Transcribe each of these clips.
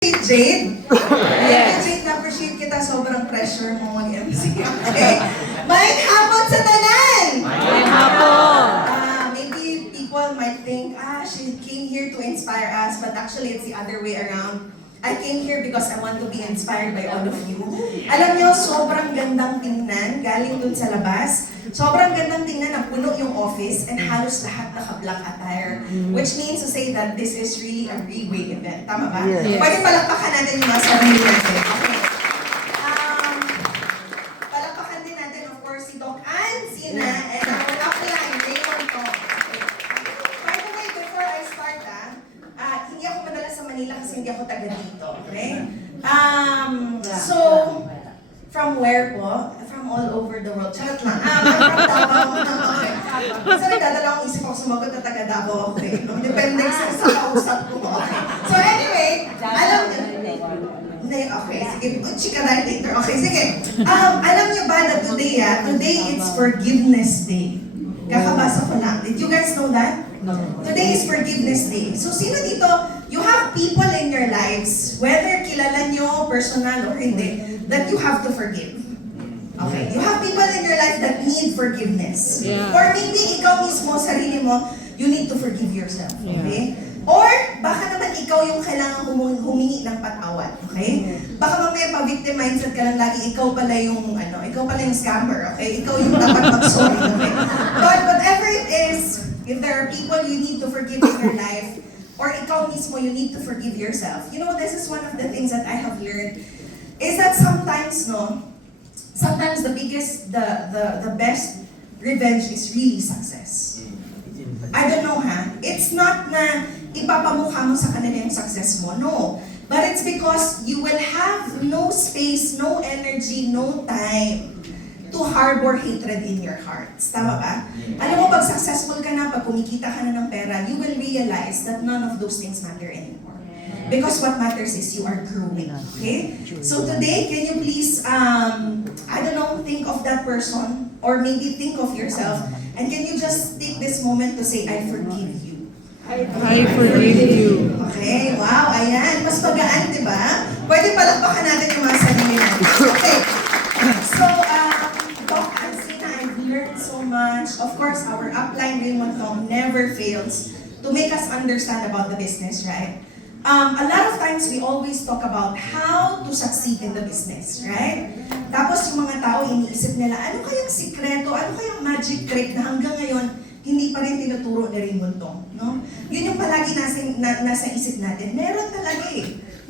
Jade? Yes. Jade, na-appreciate kita. Sobrang pressure mo mag-MC. Okay? Maayong hapon sa tanan! Maayong hapon! Maybe people might think, she came here to inspire us, but actually it's the other way around. I came here because I want to be inspired by all of you. Alam niyo, sobrang gandang tingnan, galing dun sa labas. Sobrang gandang tingnan na puno yung office and halos lahat naka-black attire. Which means to say that this is really a Reway event. Tama ba? Yes. Pwede palakpakan natin yung mga sarili natin. Okay. Palakpakan din natin, of course, si Doc Ann Sina and our upline, Raymond to. Okay. By the way, before I start, hindi ako madalas sa Manila kasi hindi ako taga dito. Okay? So, from where po? From all over the world. Charot lang. I'm from Davao. Okay. Kasi nagdadala akong isip ako sumagot na taga Davao. Okay. Depende sa kausap ko. Okay. So anyway, alam niyo. Hindi, okay. Sige. Chika tayo later. Okay, sige. Alam niyo ba na today it's Forgiveness Day. Kakabasa ko lang. Did you guys know that? No. Today is Forgiveness Day. So sino dito, you have people in your lives, whether kilala nyo, personal or hindi, that you have to forgive. Okay? You have people in your life that need forgiveness. Yeah. Or maybe ikaw mismo, sarili mo, you need to forgive yourself. Okay? Or baka naman ikaw yung kailangan humingi ng patawad. Okay? Baka mamaya pa-victim mindset ka lang lagi, ikaw pala yung scammer. Okay? Ikaw yung dapat mag-sorry. Okay? But whatever it is, if there are people you need to forgive in your life, or ikaw mismo, you need to forgive yourself. You know, this is one of the things that I have learned, is that sometimes the best revenge is really success. I don't know it's not na ipapamukha mo sa kanila yung success mo, no. But it's because you will have no space, no energy, no time to harbor hatred in your hearts. Tama ba? Alam mo, pag successful ka na, pag kumikita ka na ng pera, you will realize that none of those things matter anymore. Because what matters is you are growing. Okay? So today, can you please, think of that person, or maybe think of yourself, and can you just take this moment to say, I forgive you. I forgive you. Okay, wow, ayan. Mas magaan, di ba? Pwede palakpakan natin yung mga sarili natin. Okay. So, Doc Ansina, I've learned so much. Of course, our upline Raymond Tong never fails to make us understand about the business, right? A lot of times, we always talk about how to succeed in the business, right? Tapos yung mga tao, iniisip nila, ano kayang sikreto, ano kayang magic trick na hanggang ngayon, hindi pa rin tinuturo ni Raymond Tong, no? Yun yung palagi nasa isip natin. Meron talaga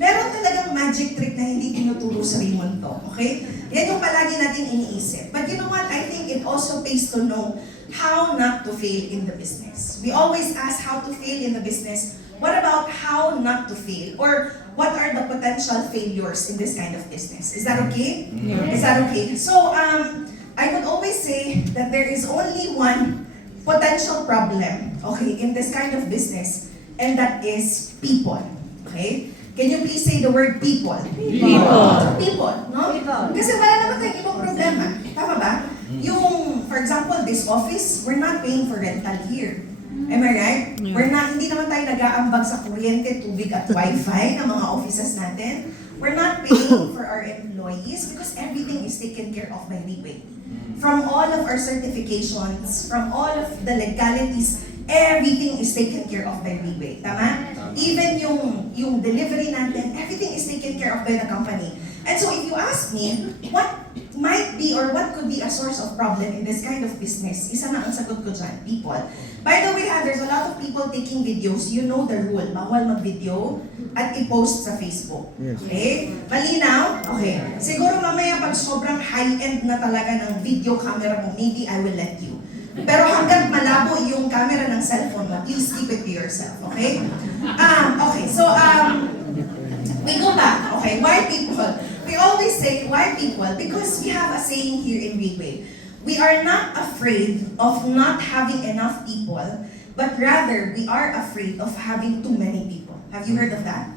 Meron talagang magic trick na hindi tinuturo sa Raymond Tong, okay? Yan yung palagi natin iniisip. But you know what? I think it also pays to know how not to fail in the business. We always ask how to fail in the business. What about how not to fail? Or what are the potential failures in this kind of business? Is that okay? Yes. Is that okay? So, I would always say that there is only one potential problem, okay, in this kind of business, and that is people. Okay? Can you please say the word people? People, no? People. Kasi wala naman tayong ibang problema. Tama ba? Yung, for example, this office, we're not paying for rental here. Am I right? Yeah. Hindi naman tayo nag-aambag sa kuryente, tubig at wifi ng mga offices natin. We're not paying for our employees because everything is taken care of by Reway. From all of our certifications, from all of the legalities, everything is taken care of by Reway. Tama? Even yung delivery natin, everything is taken care of by the company. And so if you ask me, what might be or what could be a source of problem in this kind of business, isa na ang sagot ko dyan, people. By the way, there's a lot of people taking videos. You know the rule, bawal mag-video at i-post sa Facebook. Okay? Malinaw? Okay. Siguro mamaya pag sobrang high-end na talaga ng video camera mo, maybe I will let you. Pero hanggang malabo yung camera ng cellphone mo, please keep it to yourself. Okay? Okay, so, we go back. Okay, why people? We always say, why people? Because we have a saying here in Reway. We are not afraid of not having enough people, but rather we are afraid of having too many people. Have you heard of that?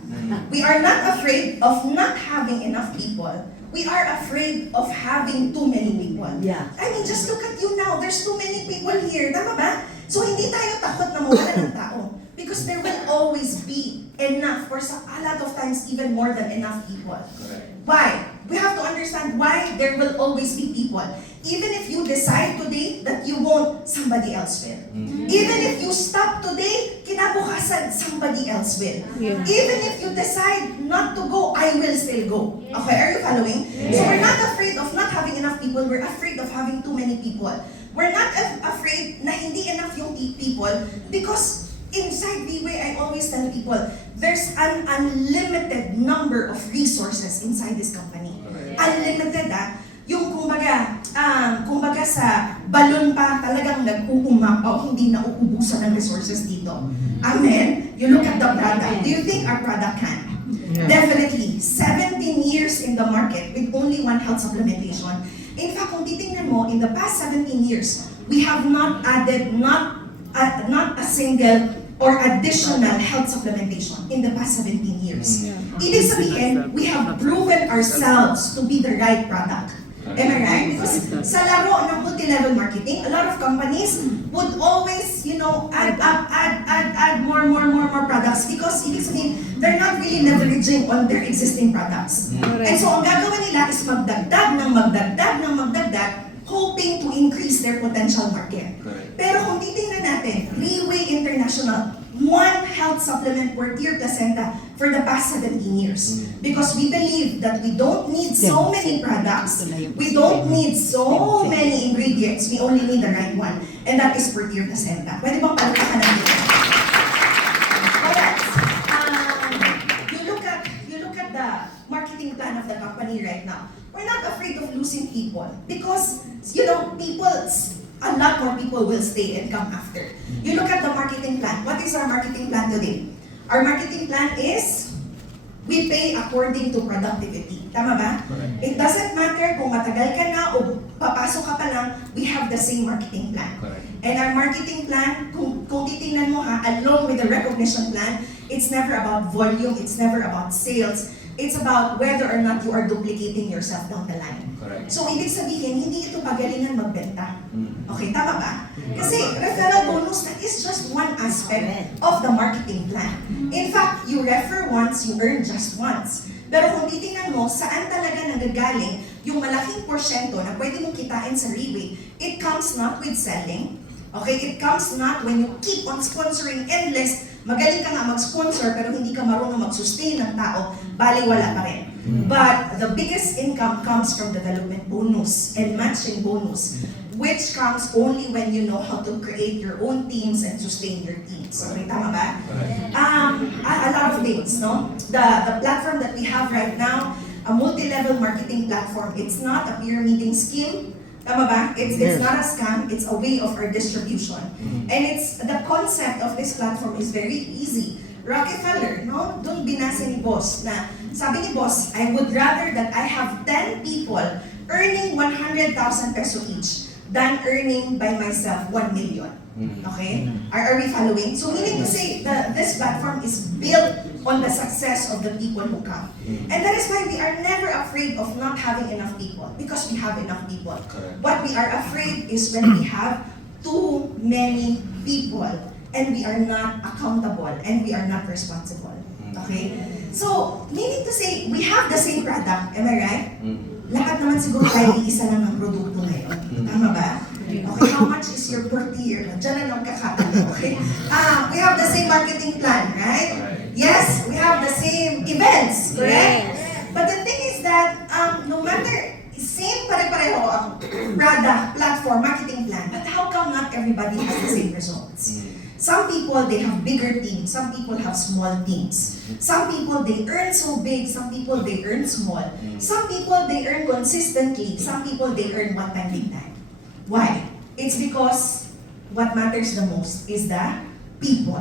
We are not afraid of not having enough people. We are afraid of having too many people. Yeah. I mean, just look at you now. There's too many people here. Tama ba? So, hindi tayo takot na mawala ng tao. Because there will always be enough, for a lot of times even more than enough people. Correct. Why? We have to understand why there will always be people. Even if you decide today that you won't, somebody else will. Even if you stop today, kinabukasan, somebody else will. Yeah. Even if you decide not to go, I will still go. Okay, are you following? So we're not afraid of not having enough people, we're afraid of having too many people. We're not afraid na hindi enough yung people because inside Leeway, I always tell people, there's an unlimited number of resources inside this company. Unlimited yung kumbaga sa balon pa talagang nag-uumapaw, hindi na uubusan ng resources dito. Amen? You look at the product. Do you think our product can? Yeah. Definitely. 17 years in the market with only one health supplementation. In fact, kung titingnan mo, in the past 17 years, we have not added not a single or additional health supplementation in the past 17 years. Ibig sabihin, we have proven ourselves to be the right product. Am I right? Because sa laro ng multi-level marketing, a lot of companies would always, add more products because ibig sabihin, they're not really leveraging on their existing products. And so ang gagawin nila is magdagdag, hoping to increase their potential market. Pero kung titingnan natin, Leeway International, one health supplement per tier placenta for the past 17 years. Because we believe that we don't need so many products, we don't need so many ingredients, we only need the right one. And that is per tier placenta. Pwede bang palutakan natin? Alright. You look at the marketing plan of the company right now. We're not afraid of losing people because, a lot more people will stay and come after. You look at the marketing plan. What is our marketing plan today? Our marketing plan is, we pay according to productivity. Tama ba? It doesn't matter kung matagal ka na o papasok ka pa lang, we have the same marketing plan. And our marketing plan, kung titingnan mo along with the recognition plan, it's never about volume, it's never about sales, it's about whether or not you are duplicating yourself down the line. So, ibig sabihin, hindi ito pagalingan magbenta. Okay, tama ba? Kasi referral bonus, that is just one aspect of the marketing plan. In fact, you refer once, you earn just once. Pero kung titingnan mo, saan talaga nanggagaling yung malaking porsyento na pwede mong kitain sa Leeway, it comes not with selling. Okay, it comes not when you keep on sponsoring endless, magaling ka nga mag-sponsor pero hindi ka marunong mag-sustain ng tao, baliwala pa rin. But the biggest income comes from development bonus and matching bonus, which comes only when you know how to create your own teams and sustain your teams. Okay, tama ba? A lot of things, no? The platform that we have right now, a multi-level marketing platform, it's not a pyramiding scheme. Tama ba? It's not a scam, it's a way of our distribution. And the concept of this platform is very easy. Rockefeller, no? Doon binasa ni boss na, sabi ni boss, I would rather that I have 10 people earning 100,000 peso each than earning by myself 1 million. Okay? Are we following? So meaning to say that this platform is built on the success of the people who come. And that is why we are never afraid of not having enough people, because we have enough people. What we are afraid is when we have too many people and we are not accountable and we are not responsible. Okay? So, meaning to say, we have the same product, am I right? Lahat naman siguro tayo iisa lang ng produkto ngayon. Tama ba? Okay, how much is your per tier? Diyan na lang kakatanong, okay? We have the same marketing plan, right? Yes, we have the same events, correct? But the thing is that, no matter, same pare-pareho ang product, platform, marketing plan, but how come not everybody has the same results? Some people, they have bigger teams. Some people have small teams. Some people, they earn so big. Some people, they earn small. Some people, they earn consistently. Some people, they earn one time, big time. Why? It's because what matters the most is the people.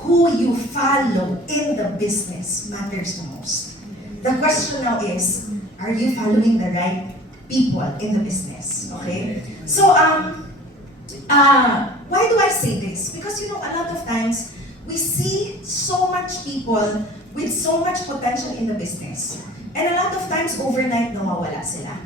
Who you follow in the business matters the most. The question now is, are you following the right people in the business? Okay? So, why do I say this? Because a lot of times, we see so much people with so much potential in the business. And a lot of times, overnight, nawawala sila.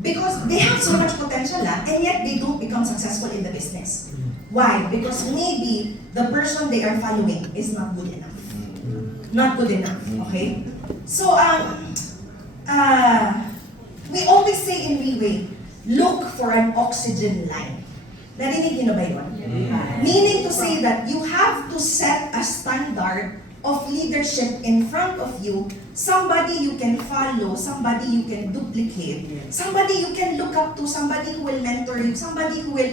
Because they have so much potential, and yet they don't become successful in the business. Why? Because maybe the person they are following is not good enough. not good enough, okay? So, we always say in Reway, look for an oxygen line. Narinig niyo na ba yun? Meaning to say that you have to set a standard of leadership in front of you, somebody you can follow, somebody you can duplicate, somebody you can look up to, somebody who will mentor you, somebody who will,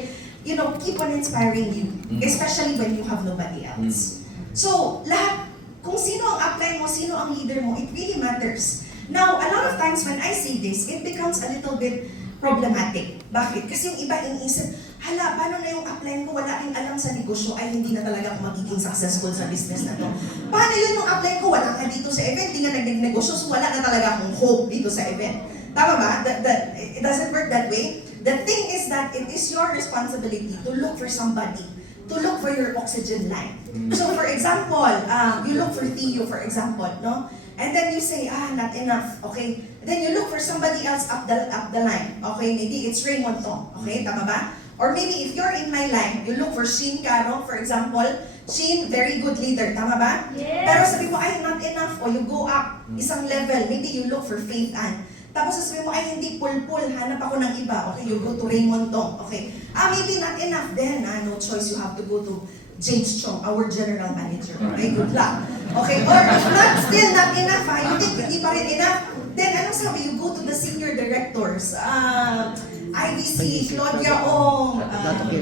keep on inspiring you, especially when you have nobody else. So, lahat, kung sino ang upline mo, sino ang leader mo, it really matters. Now, a lot of times when I say this, it becomes a little bit problematic. Bakit? Kasi yung iba iniisip, hala, paano na yung upline ko, wala rin alam sa negosyo, ay hindi na talaga ako magiging successful sa business na to. Paano yun yung upline ko, wala nga dito sa event, hindi nga nag-negosyo, so wala na talaga akong hope dito sa event. Tama ba? It doesn't work that way. The thing is that it is your responsibility to look for somebody, to look for your oxygen line. So for example, you look for Theo, for example, no? And then you say, not enough, okay? Then you look for somebody else up the line, okay? Maybe it's Raymond Tong, okay? Tama ba? Or maybe if you're in my line, you look for Sheen Caro, for example. Sheen, very good leader, tama ba? Yes. Pero sabi mo, ay, not enough, o you go up isang level, maybe you look for Faith Ann. Tapos sabi mo, ay, hindi, pull, hanap ako ng iba, okay? You go to Raymond Tong, okay? Maybe not enough, then, no choice, you have to go to James Chong, our general manager. Okay, good luck. Okay, or if not, still not enough, you think hindi pa rin enough, then anong sabi, you go to the senior directors, IVC, Claudia Ong,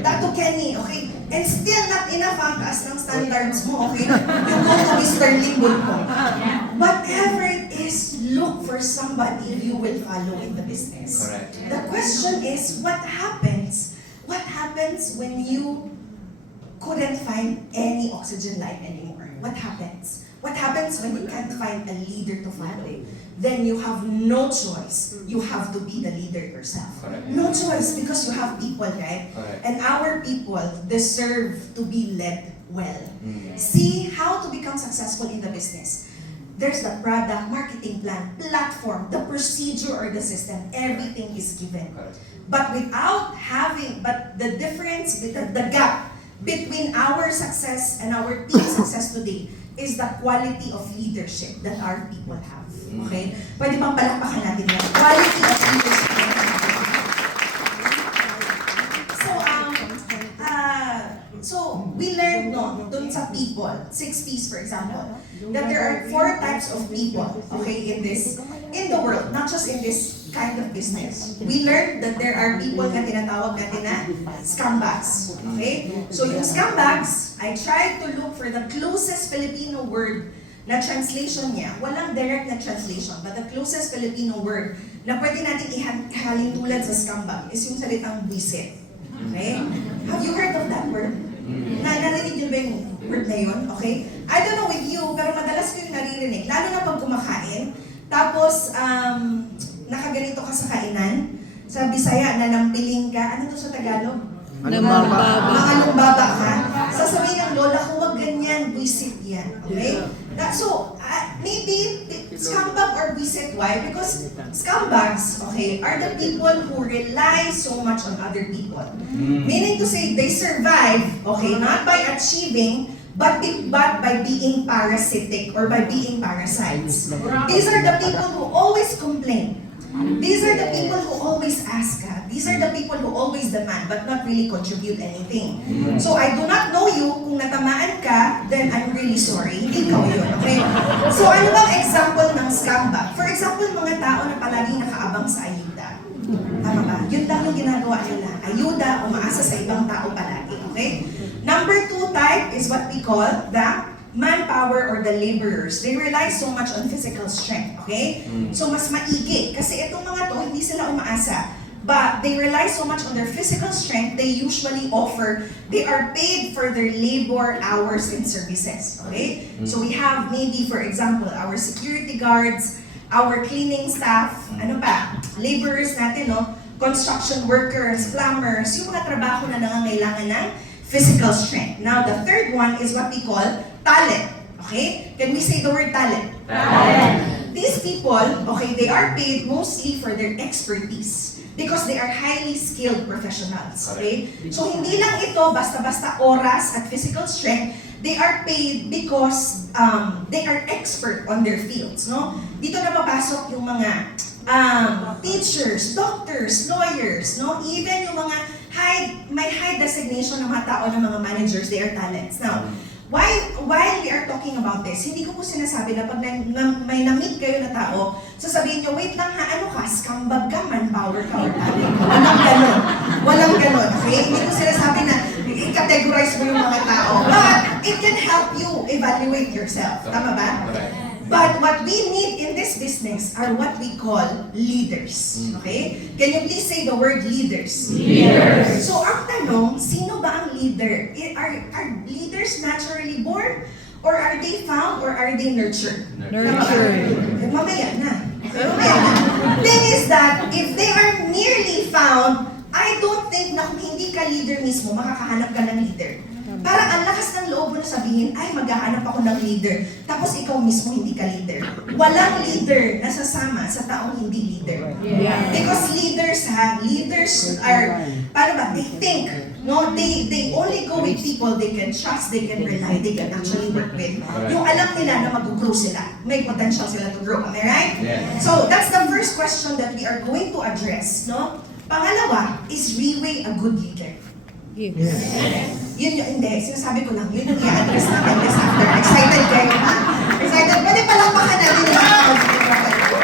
Dato Kenny, okay? And still not enough ang taas ng standards mo, okay? You go to Mr. Lingbol ko. Whatever it is, look for somebody you will follow in the business. Correct. The question is, what happens? What happens when you couldn't find any oxygen line anymore? What happens? What happens when you can't find a leader to follow? Then you have no choice. You have to be the leader yourself. Correct. No choice because you have people, right? Correct. And our people deserve to be led well. Mm. See how to become successful in the business. There's the product, marketing plan, platform, the procedure or the system, everything is given. Correct. But the difference, the gap between our success and our team success today is the quality of leadership that our people have. Okay? Pwede bang palakpakan natin yan? Quality of leadership. So we learned dun sa people, 6 P's for example, that there are 4 types of people, okay, in the world, not just in this kind of business. We learned that there are people na tinatawag natin na scumbags, okay? So yung scumbags, I tried to look for the closest Filipino word na translation niya, walang direct na translation, but the closest Filipino word na pwede natin ihalin tulad sa scumbag is yung salitang buisit. Okay? Have you heard of that word? Narinig niyo ba yung word na yun? Okay? I don't know with you, pero madalas ko yung naririnig, lalo na pag kumakain, tapos nakaganito ka sa kainan, sa Bisaya, nanampiling ka, ano to sa Tagalog? Nalumbaba. Mga lumbaba ka, sasabihin ng lola ko, wag ganyan, buisit yan. Okay? So, maybe scumbag or buisit, why? Because scumbags, okay, are the people who rely so much on other people. Meaning to say, they survive, okay, not by achieving, but by being parasitic or by being parasites. These are the people who always complain. These are the people who always ask. These are the people who always demand but not really contribute anything. So I do not know you. Kung natamaan ka, then I'm really sorry. Hindi ikaw yun, okay? So ano bang example ng scumbag? For example, mga tao na palaging nakaabang sa ayuda. Tama ba? Yun lang yung ginagawa nila. Ayuda, umaasa sa ibang tao palagi, okay? Number 2 type is what we call the manpower or the laborers. They rely so much on physical strength, okay? So mas maigi. Kasi itong mga to, hindi sila umaasa. But they rely so much on their physical strength, they usually they are paid for their labor hours and services, okay? So we have maybe, for example, our security guards, our cleaning staff, ano pa, laborers natin, no? Construction workers, plumbers, yung mga trabaho na nangangailangan ng physical strength. Now, the third one is what we call talent. Okay? Can we say the word talent? Talent. These people, okay, they are paid mostly for their expertise because they are highly skilled professionals. Okay? So, hindi lang ito basta-basta oras at physical strength. they are paid because they are expert on their fields, no? Dito na papasok yung mga teachers, doctors, lawyers, no? Even yung mga may high designation ng mga tao ng mga managers, they are talents. Now, while we are talking about this, hindi ko po sinasabi na pag may na-meet kayo na tao, sasabihin nyo, wait lang ha, ano ka, scumbag ka, manpower ka, or talent. Walang ganon. Walang ganon, okay? Hindi ko sinasabi na i-categorize mo yung mga tao, but it can help you evaluate yourself. Tama ba? But what we need in this business are what we call leaders. Okay? Can you please say the word leaders? Leaders. So ang tanong, sino ba ang leader? Are leaders naturally born? Or are they found? Or are they nurtured? Nurtured. Mamaya na. Mamaya na. Thing is that, if they are merely found, I don't think na kung hindi ka leader mismo, makakahanap ka ng leader. Parang ang lakas ng loob mo na sabihin, ay maghahanap ako ng leader. Tapos ikaw mismo hindi ka leader. Walang leader na sasama sa taong hindi leader. Yeah. Because leaders are, paano ba, they think. No, they only go with people they can trust, they can rely, they can actually work with. Yung alam nila na mag-grow sila. May potential sila to grow. Am I right? Yeah. So that's the first question that we are going to address. No? Pangalawa, is Riway a good leader? Yes. Yun yung, hindi, sinasabi ko lang, yun yung i-address natin this after. Excited kayo, ha? Excited? Pwede palakpakan natin yung mga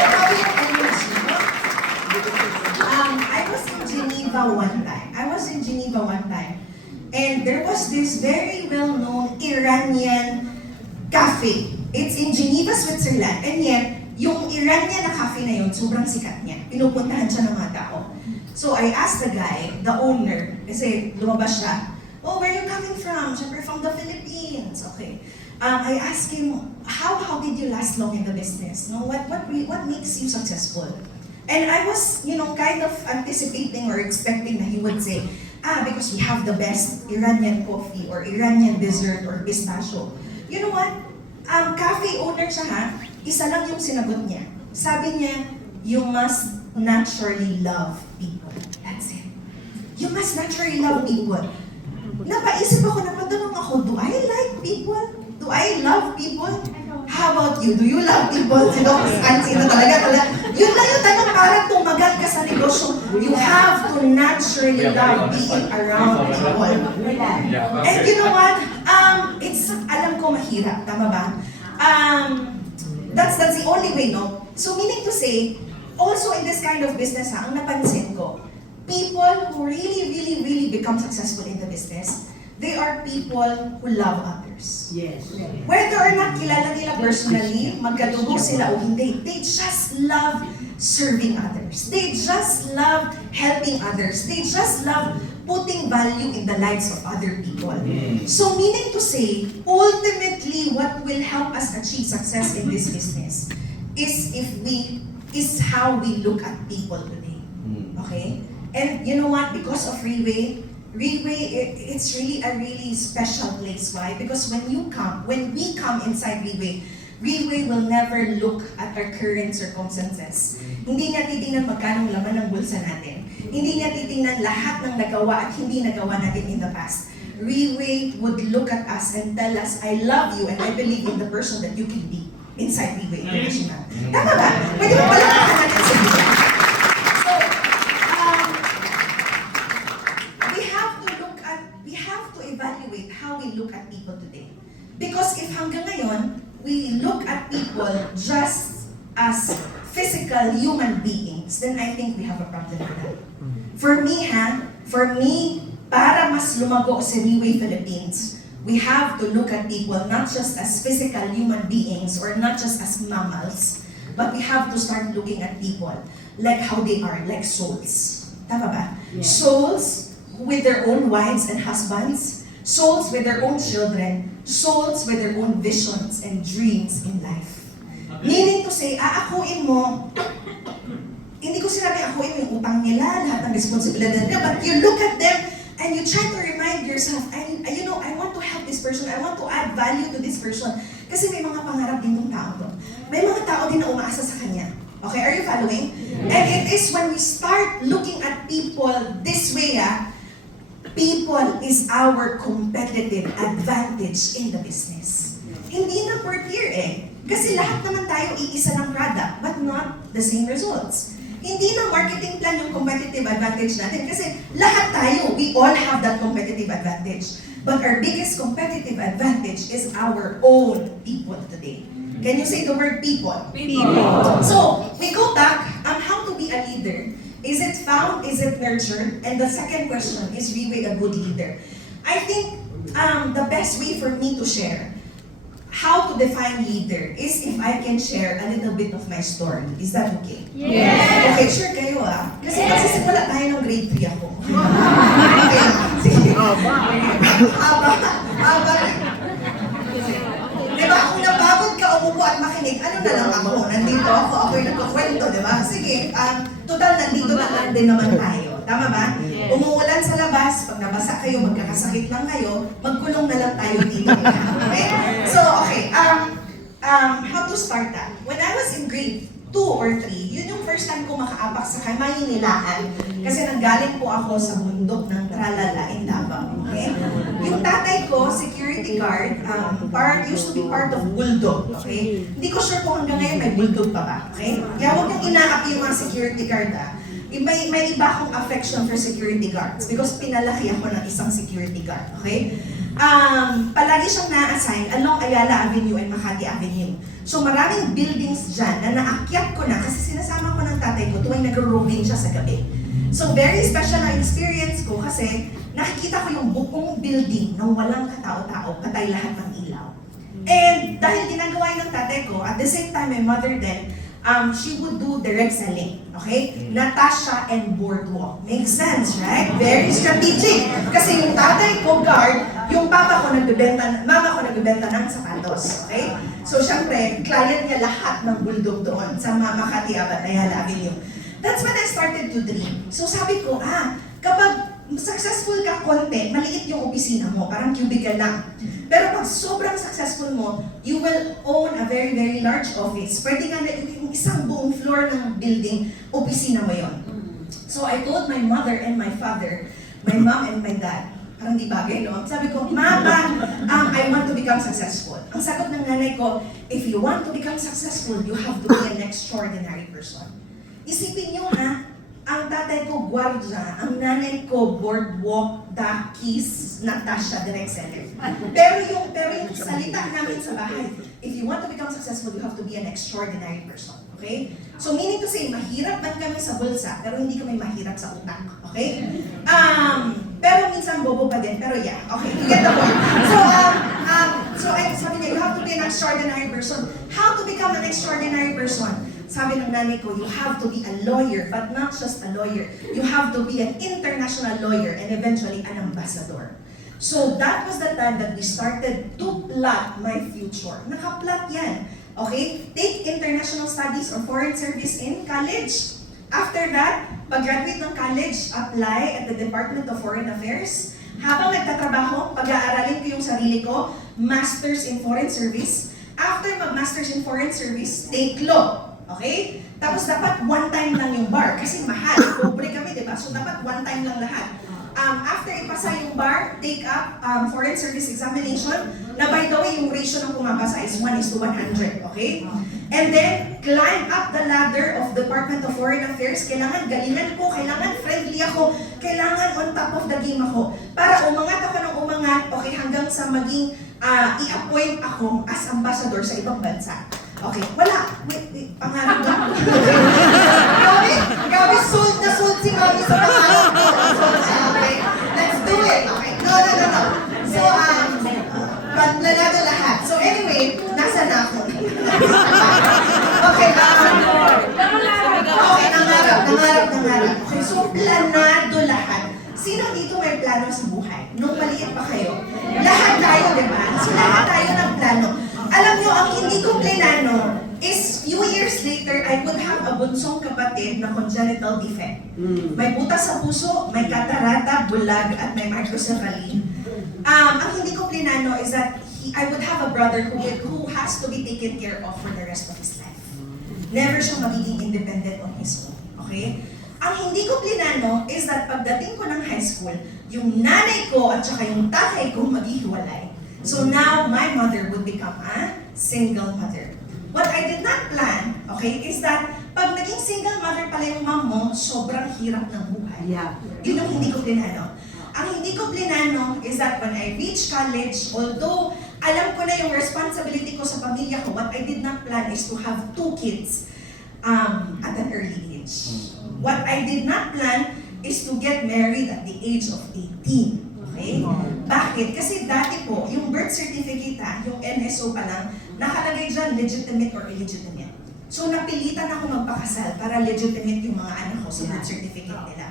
How yung energy, no? I was in Geneva one time. And there was this very well-known Iranian cafe. It's in Geneva, Switzerland. And yet, yung Iranian na cafe na yun, sobrang sikat niya. Pinupuntahan siya ng mga tao. So I asked the guy, the owner, kasi lumabas siya, oh, where are you coming from? Siyempre from the Philippines. Okay. I asked him, how did you last long in the business? No, what makes you successful? And I was, kind of anticipating or expecting that he would say, because we have the best Iranian coffee or Iranian dessert or pistachio. You know what? Cafe owner siya ha, isa lang yung sinagot niya. Sabi niya, you must naturally love people. That's it. You must naturally love people. Napaisip ako, napatanong ako, do I like people? Do I love people? How about you? Do you love people? Sino na talaga. Yun lang yung tanong, para tumagal ka sa negosyo. You have to naturally love being around people. And you know what? Alam ko mahirap, tama ba? That's the only way, no? So meaning to say, also in this kind of business, ang napansin ko, people who really become successful in the business, they are people who love others. Yes. Whether or not kilala nila personally, magkadugo sila o hindi, they just love serving others. They just love helping others. They just love putting value in the lives of other people. So meaning to say, ultimately, what will help us achieve success in this business is how we look at people today. Okay? And you know what? Because of Riway, it's really a really special place. Why? Because when we come inside Riway will never look at our current circumstances. Hindi niya titingnan magkano laman ng bulsa natin. Hindi niya titingnan lahat ng nagawa at hindi nagawa natin in the past. Riway would look at us and tell us, I love you and I believe in the person that you can be inside Riway International. Tama ba? Pwede ba palakpakan natin sa Riway? So, we have to evaluate how we look at people today. Because if hanggang ngayon, we look at people just as physical human beings, then I think we have a problem with that. For me, para mas lumago si Riway Philippines, we have to look at people not just as physical human beings or not just as mammals, but we have to start looking at people like how they are, like souls. Tama ba? Yeah. Souls with their own wives and husbands, souls with their own children, souls with their own visions and dreams in life. Meaning to say, aakuin mo, hindi ko sinabi akuin mo yung utang nila, lahat ng responsibilidad nila, but you look at them and you try to remind yourself, I want to help this person, I want to add value to this person. Kasi may mga pangarap din ng tao to. May mga tao din na umaasa sa kanya. Okay, are you following? And it is when we start looking at people this way, People is our competitive advantage in the business. Hindi na per year Kasi lahat naman tayo iisa ng product, but not the same results. Hindi na marketing plan yung competitive advantage natin kasi lahat tayo, we all have that competitive advantage. But our biggest competitive advantage is our own people today. Can you say the word people? People. So, we go back on how to be a leader. Is it found? Is it nurtured? And the second question is really a good leader. I think the best way for me to share how to define leader is if I can share a little bit of my story. Is that okay? Yes. Okay, sure kayo Kasi magsisimula tayo ng grade 3 ako. Okay. Sige. Haba. Diba, kung napagod ka, umupo at makinig, ano na lang ako? Nandito ako'y nagkakwento, diba? Sige, total, nandito na lang din naman tayo. Tama ba? Yes. Umuulan sa labas, pag nabasa kayo, magkakasakit lang kayo, magkulong na lang tayo dito. Okay? So, okay, how to start that? When I was in grade 2 or 3, yun yung first time ko makaapak sa Mayinilaan. Kasi nanggaling po ako sa bundok ng Tralala in Davao. Okay? Yung tatay ko, security guard, used to be part of Bulldog. Okay? Hindi ko sure kung hanggang ngayon may Bulldog pa ba. Okay? Kaya huwag niyong inaapi yung mga security guard may iba akong affection for security guards because pinalaki ako ng isang security guard. Okay? Palagi siyang na-assign along Ayala Avenue and Makati Avenue. So maraming buildings dyan na naakyat ko na kasi sinasama ko ng tatay ko tuwing nag-roving siya sa gabi. So very special na experience ko kasi nakikita ko yung buong building na walang katao-tao, patay lahat ng ilaw. And dahil ginagawa ng tatay ko, at the same time my mother then, she would do direct selling, okay? Natasha and boardwalk. Makes sense, right? Very strategic. Kasi yung tatay ko guard, yung mama ko nagbebenta ng sapatos, okay? So syempre, client niya lahat ng Bulldog doon sa Makati Ayala Avenue. That's when I started to dream. So sabi ko, kapag successful ka konti, maliit yung opisina mo, parang cubicle lang. Pero pag sobrang successful mo, you will own a very, very large office. Pwede nga na yung isang buong floor ng building, opisina mo yon. So I told my mother and my father, my mom and my dad, parang di bagay, no? Sabi ko, Mama, I want to become successful. Ang sagot ng nanay ko, if you want to become successful, you have to be an extraordinary person. Isipin nyo ang tatay ko gwardiya, ang nanay ko boardwalk, Dakis, Natasha, direct seller. Pero yung salita namin sa bahay, if you want to become successful, you have to be an extraordinary person. Okay? So meaning to say, mahirap man kami sa bulsa, pero hindi kami mahirap sa utak. Okay? Pero minsan bobo pa din, pero yeah, okay, you get the point. So sabi niya, you have to be an extraordinary person. How to become an extraordinary person? Sabi ng nanay ko, you have to be a lawyer, but not just a lawyer. You have to be an international lawyer and eventually an ambassador. So that was the time that we started to plot my future. Naka-plot yan. Okay? Take international studies or foreign service in college. After that, pag-graduate ng college, apply at the Department of Foreign Affairs. Habang nagtatrabaho, pag-aaralin ko yung sarili ko, Masters in Foreign Service. After mag-Masters in Foreign Service, take law. Okay? Tapos dapat one time lang yung bar kasi mahal. Pobre kami, di ba? So dapat one time lang lahat. After ipasa yung bar, take up foreign service examination na by the way, yung ratio ng pumapasa is 1:100. Okay? And then, climb up the ladder of Department of Foreign Affairs. Kailangan galingan ko, kailangan friendly ako, kailangan on top of the game ako. Para umangat ako ng umangat, okay, hanggang sa maging i-appoint ako as ambassador sa ibang bansa. Okay, wala. Wait, pangarap lang. Gabi, sold si Mami sa pangarap ko. Okay, let's do it. Okay, no. So, planado lahat. So anyway, nasa na ako. Okay, nangarap. Okay, so planado lahat. Sino dito may plano sa buhay? Nung maliit pa kayo? Lahat tayo, di ba? So lahat tayo ng plano. Alam nyo, ang hindi ko plinano is few years later, I would have a bunsong kapatid na congenital defect. May butas sa puso, may katarata, bulag, at may microcephaly. Ang hindi ko plinano is that I would have a brother who has to be taken care of for the rest of his life. Never siyang magiging independent on his own. Okay? Ang hindi ko plinano is that pagdating ko ng high school, yung nanay ko at saka yung tatay ko maghihiwalay. So now, my mother would become a single mother. What I did not plan, okay, is that pag naging single mother pala yung mom mo, sobrang hirap ng buhay. Yeah. Yun yung hindi ko plinano. Ang hindi ko plinano is that when I reach college, although alam ko na yung responsibility ko sa pamilya ko, what I did not plan is to have 2 kids at an early age. What I did not plan is to get married at the age of 18. Okay? Bakit? Kasi dati po, yung birth certificate, yung NSO pa lang, nakalagay dyan legitimate or illegitimate. So napilitan ako magpakasal para legitimate yung mga anak ko sa birth certificate nila.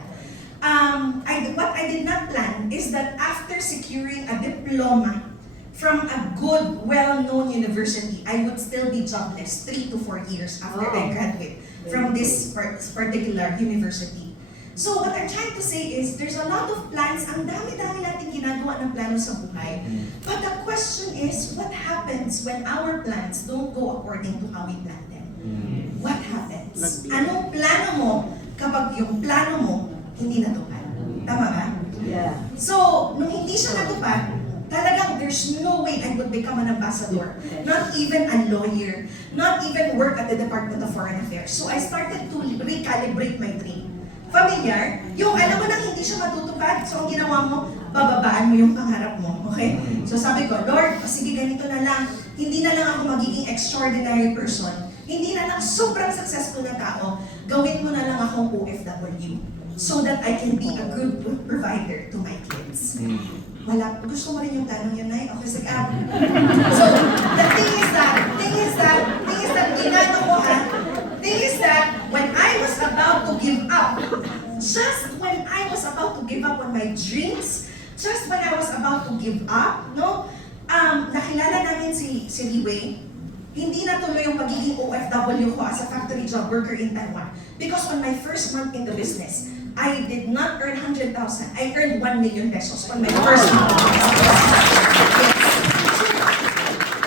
What I did not plan is that after securing a diploma from a good, well-known university, I would still be jobless 3 to 4 years after I graduate from this particular university. So what I'm trying to say is, there's a lot of plans, ang dami-dami natin ginagawa ng plano sa buhay. But the question is, what happens when our plans don't go according to how we plan them? What happens? Anong plano mo kapag yung plano mo hindi natupad? Tama ba? Yeah. So, nung hindi siya natupad, talagang there's no way I would become an ambassador. Not even a lawyer. Not even work at the Department of Foreign Affairs. So I started to recalibrate my dream. Familiar? Yung alam mo nang hindi siya matutupad, so ang ginawa mo, bababaan mo yung pangarap mo. Okay? So sabi ko, Lord, sige ganito na lang. Hindi na lang ako magiging extraordinary person. Hindi na lang sobrang successful na tao. Gawin mo na lang akong OFW. So that I can be a good provider to my kids. Wala. Gusto mo rin yung tanong yun, Nay? Okay, sige. So, the thing is that, ginano ko thing is that, when I was about to give up, just when I was about to give up on my dreams, just when I was about to give up, no? Nakilala namin si Liwei. Hindi natuloy yung pagiging OFW ko as a factory job worker in Taiwan. Because on my first month in the business, I did not earn 100,000. I earned 1 million pesos on my first month. Yes.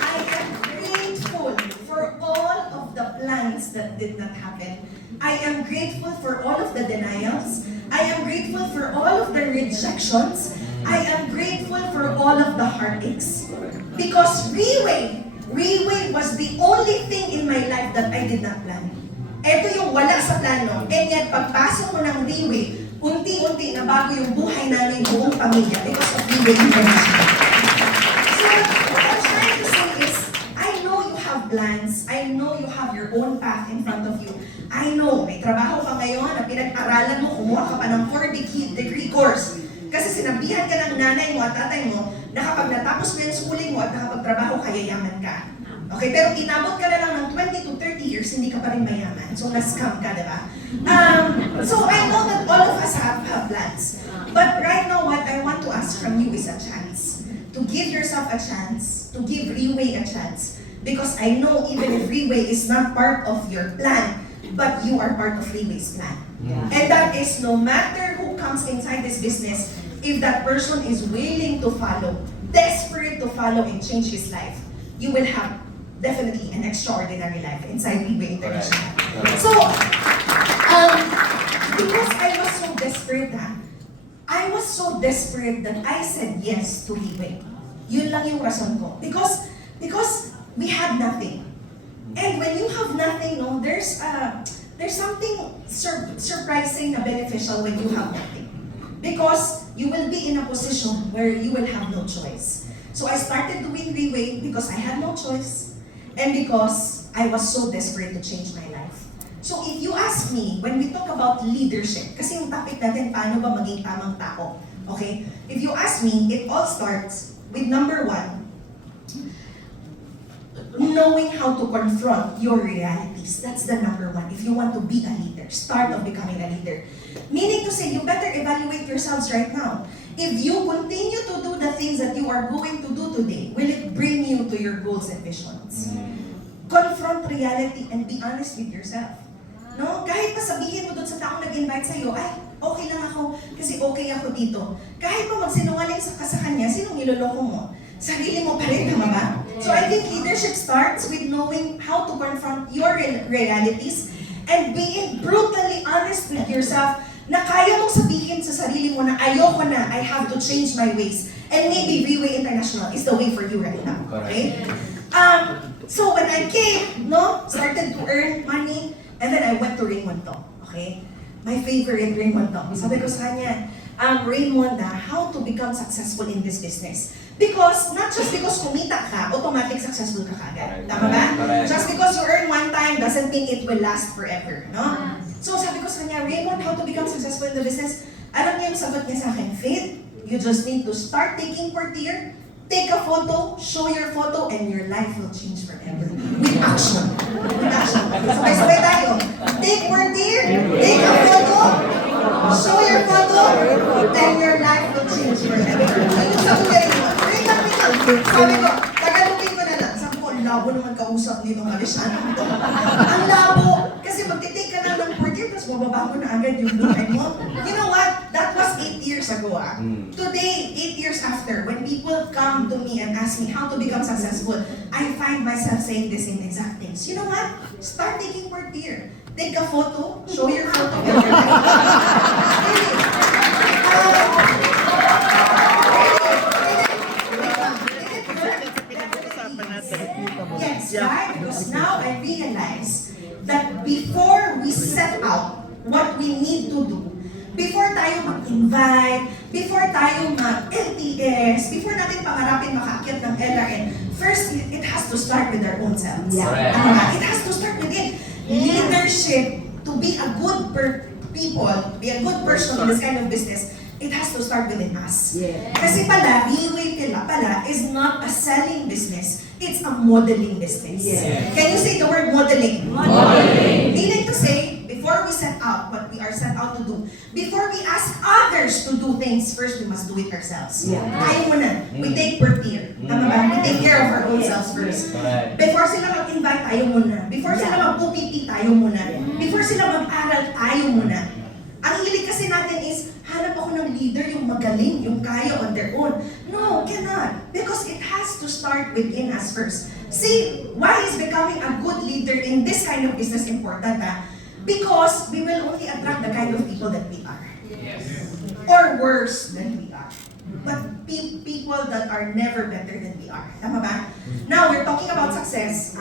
I am grateful for all of the plans that did not happen. I am grateful for all of the denials. I am grateful for all of the rejections. I am grateful for all of the heartaches. Because Riwei was the only thing in my life that I did not plan. Ito yung wala sa plano. And yet, pagpasok ko ng Riwei, unti-unti nabago yung buhay namin buong pamilya because of Riwei International. So, what I'm trying to say is, I know you have plans. I know you have your own path in front of you. I know, may trabaho ka ngayon na pinag-aralan mo, kumuha ka pa ng 4-degree course. Kasi sinabihan ka ng nanay mo at tatay mo na kapag natapos mo yung schooling mo at nakapagtrabaho ka, yayaman ka. Okay, pero inabot ka na lang ng 20 to 30 years, hindi ka pa rin mayaman. So, na-scam ka, diba? So, I know that all of us have plans. But right now, what I want to ask from you is a chance. To give yourself a chance. To give Riwei a chance. Because I know even if Riwei is not part of your plan, but you are part of Riwei's plan. Yeah. And that is no matter who comes inside this business, if that person is willing to follow, desperate to follow and change his life, you will have definitely an extraordinary life inside Riwei International. So, because I was so desperate, I was so desperate that I said yes to Riwei. Yun lang yung rason ko. Because we had nothing. And when you have nothing, no, there's something surprising na beneficial when you have nothing. Because you will be in a position where you will have no choice. So I started doing Riwei because I had no choice. And because I was so desperate to change my life. So if you ask me, when we talk about leadership, kasi yung topic natin, paano ba maging tamang tao? Okay? If you ask me, it all starts with number 1, knowing how to confront your realities. That's the number 1. If you want to be a leader, start of becoming a leader. Meaning to say, you better evaluate yourselves right now. If you continue to do the things that you are going to do today, will it bring you to your goals and visions? Confront reality and be honest with yourself. No? Kahit pa sabihin mo doon sa taong nag-invite sa'yo, ay, okay lang ako kasi okay ako dito. Kahit pa magsinungaling sa kanya, sinong niloloko mo? Sarili mo pa rin, tama ba? So I think leadership starts with knowing how to confront your realities and being brutally honest with yourself na kaya mong sabihin sa sarili mo na ayoko na, I have to change my ways. And maybe Reway International is the way for you right now. Okay? So when I came, started to earn money, and then I went to Raymond to. Okay? My favorite Raymond to. Sabi ko sa kanya, Raymond, how to become successful in this business? Because, not just because kumita ka, automatic successful ka kagad. Tama ba? Just because you earn one time doesn't mean it will last forever, no? So sabi ko sa kanya, Raymond, how to become successful in the business? Alam niyo yung sagot niya sa akin, Faith, you just need to start taking per tier, take a photo, show your photo, and your life will change forever. With action. With action. Sabay-sabay tayo. Take per tier, take a photo, show your photo, and your life will change forever. Ayun sa kuya rin mo. Sabi ko, tagalogin ko na lang. Sabi ko, ang labo naman kausap nitong Alessandro. Ang labo. Kasi magtitake ka lang ng per tier, tapos mababago na agad yung buhay mo. You know what? That was 8 years ago. Today, 8 years after, when people come to me and ask me how to become successful, I find myself saying the same exact things. You know what? Start taking per tier. Take a photo, show your photo. Yes, right? Because now I realize that before we set out what we need to do, before tayo mag-invite, before tayo mag-LTS, before natin pangarapin makaakyat ng LRN, first, it has to start with our own selves. Yeah. It has to start with it. Leadership, to be a good people, be a good person in this kind of business, it has to start within us. Yeah. Kasi pala, Reway pala is not a selling business, it's a modeling business. Yeah. Can you say the word modeling? Modeling. Meaning to say, before we set out what we are set out to do, before we ask others to do things, first we must do it ourselves. Yeah. Tayo muna. We take per tier. Tama ba? We take care of our own selves first. Correct. Before sila mag-invite, tayo muna. Before sila mag-PPP, tayo muna. Before sila mag-aral, tayo muna. Ang hilig kasi natin is, hanap ako ng leader yung magaling, yung kaya on their own. No, cannot. Because it has to start within us first. See, why is becoming a good leader in this kind of business important? Because we will only attract the kind of people that we are. Yes. Or worse than we are. But people that are never better than we are. Tama ba? Now, we're talking about success.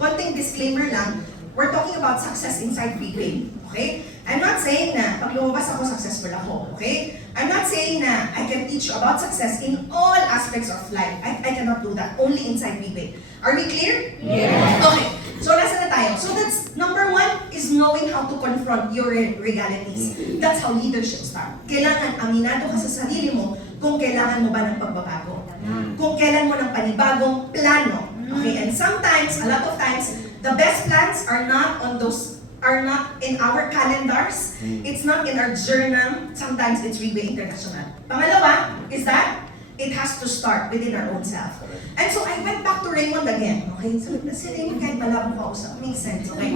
Konting disclaimer lang. We're talking about success inside Reway. Okay? I'm not saying na pag lumabas ako, successful ako. Okay? I'm not saying na I can teach you about success in all aspects of life. I cannot do that. Only inside Reway. Are we clear? Yes. Okay. So, nasa na tayo? So, that's number one is knowing how to confront your realities. That's how leadership starts. Kailangan aminado ka sa sarili mo kung kailangan mo ba ng pagbabago. Kung kailan mo ng panibagong plano. Okay? And sometimes, a lot of times, the best plans are not in our calendars. It's not in our journal. Sometimes it's Reway International. Pangalawa is that it has to start within our own self. And so I went back to Raymond again. Okay? So si Raymond kahit malabo ko usap, makes sense, okay?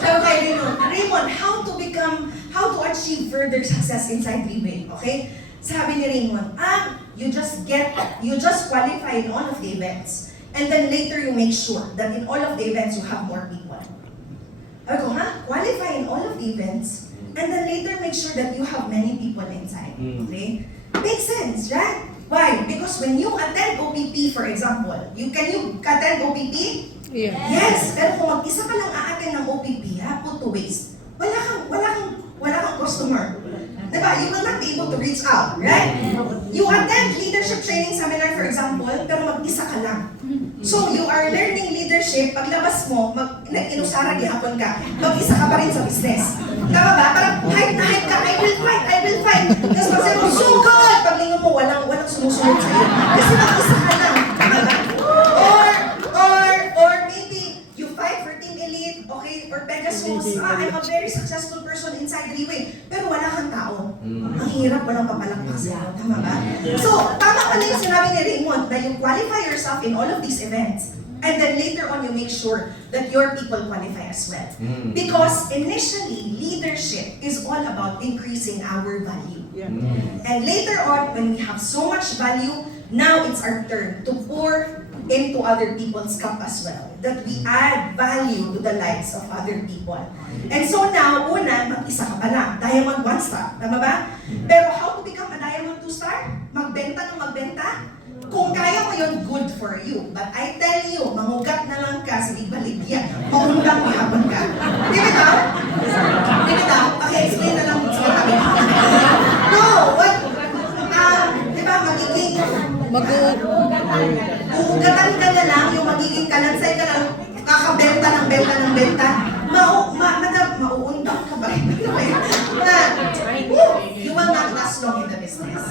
So kay Raymond, how to achieve further success inside Reway, okay? Sabi ni Raymond, you just qualify in all of the events. And then later you make sure that in all of the events you have more people. I go, qualify in all of the events, and then later make sure that you have many people inside. Okay? Makes sense, right? Why? Because when you attend OPP, for example, can you attend OPP? Yeah. Yes, pero kung mag-isa ka lang a-attend ng OPP, put to waste. Wala kang customer. Diba? You will not be able to reach out, right? You attend leadership training seminar, for example, pero mag-isa ka lang. So, you are learning leadership, paglabas mo, nag-inusara gihapon ka, mag-isa ka pa rin sa business. Tama ba? Parang hype na hype ka, I will fight. Tapos pag sabi mo, sugod! Paglingon mo, walang sumusunod sa'yo. Kasi mag-isa ka lang. Tama ba? Or maybe, you fight for Team Elite, okay, or Pegasus, I'm a very successful person inside Reway, pero wala kang tao. Ang hirap, walang papalakpak sa'yo. Tama ba? So, tama pala yung sinabi ni Raymond na you qualify yourself in all of these events. And then later on, you make sure that your people qualify as well. Because initially, leadership is all about increasing our value. And later on, when we have so much value, now it's our turn to pour into other people's cup as well. That we add value to the lives of other people. And so now, una, mag-isa ka pa lang. Diamond 1 star. Tama ba? Pero how to become a Diamond 2 star? Magbenta ng magbenta? Kung kaya mo yun, good for you. But I tell you, mangugat na lang ka sa ibaligya. Mangundang mayabang ka. Di ba daw? Di ba daw? Paki-explain na lang sa katabi. No! What? Di ba, magiging... Uugatan ka na lang, yung magiging kalansay ka lang, kakabenta ng benta. Mauundang ka ba? You will not last long in the business.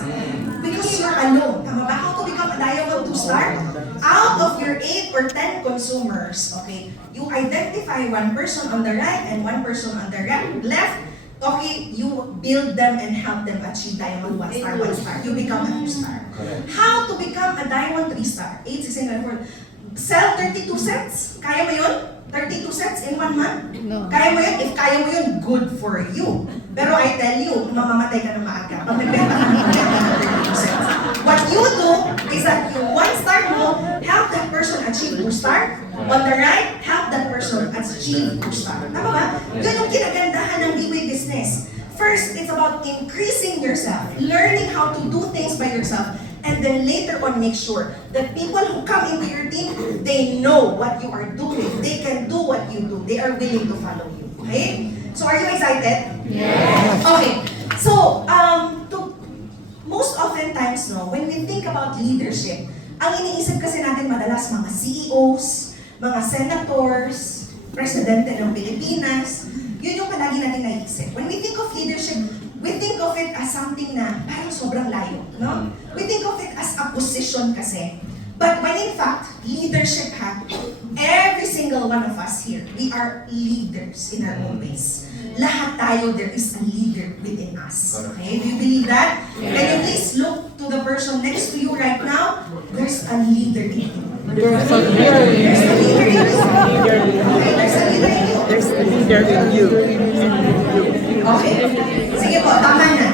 Because you're alone. Tama ba? How to become a Diamond 2 star? Out of your 8 or 10 consumers, okay, you identify one person on the right and one person on the left. Okay, you build them and help them achieve Diamond 1 star, 1 star. You become a 2 star. How to become a Diamond 3 star? 8, 16, 4. Sell 32 cents? Kaya mo yun? 32 cents in 1 month? No. Kaya mo yun? If kaya mo yun, good for you. Pero I tell you, mamamatay ka ng maaga. Pag nagbenta ka ng 32 cents. What you do is that you 1 star mo, help that person achieve 2 star. On the right, help that person achieve 2 star. Tama ba? Yun yung kinagandahan ng Liway business. First, it's about increasing yourself, learning how to do things by yourself, and then later on make sure that people who come into your team, they know what you are doing. They can do what you do. They are willing to follow you. Okay? So are you excited? Yes. Okay. So, most oftentimes, no, when we think about leadership, ang iniisip kasi natin madalas mga CEOs, mga senators, presidente ng Pilipinas, yun yung palagi natin naisip. When we think of leadership, we think of it as something na parang sobrang layo, no? We think of it as a position kasi. But when in fact, leadership every single one of us here, we are leaders in our own ways. Lahat tayo, there is a leader within us. Okay? Do you believe that? Can you please look to the person next to you right now? There's a leader in you. There's a leader in you. Okay, there's a leader in you. There's a leader in you. Okay. Sige po, tama na.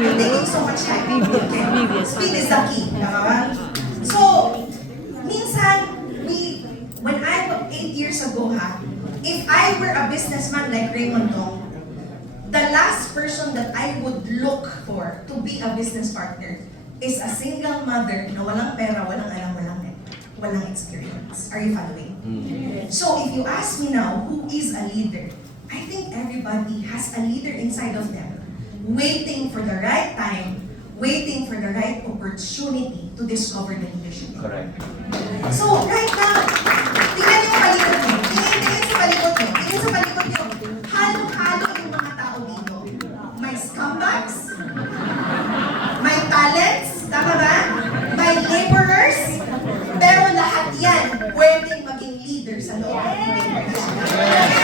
I'm taking so much time. Okay. Speed is the key. Tama ba? So, minsan, when I was 8 years ago, if I were a businessman like Raymond Dong, the last person that I would look for to be a business partner is a single mother na walang pera, walang alam, walang experience. Are you following? So if you ask me now, who is a leader? I think everybody has a leader inside of them, waiting for the right time, waiting for the right opportunity to discover the leadership. Correct. So right now, tingnan yung palikot nyo. Tingin sa palikot nyo. Tingin sa palikot nyo. Halo-halo yung mga tao dito. May scumbags, may talents, tama ba? May laborers, pero lahat yan pwedeng maging leader sa loob ng leaders.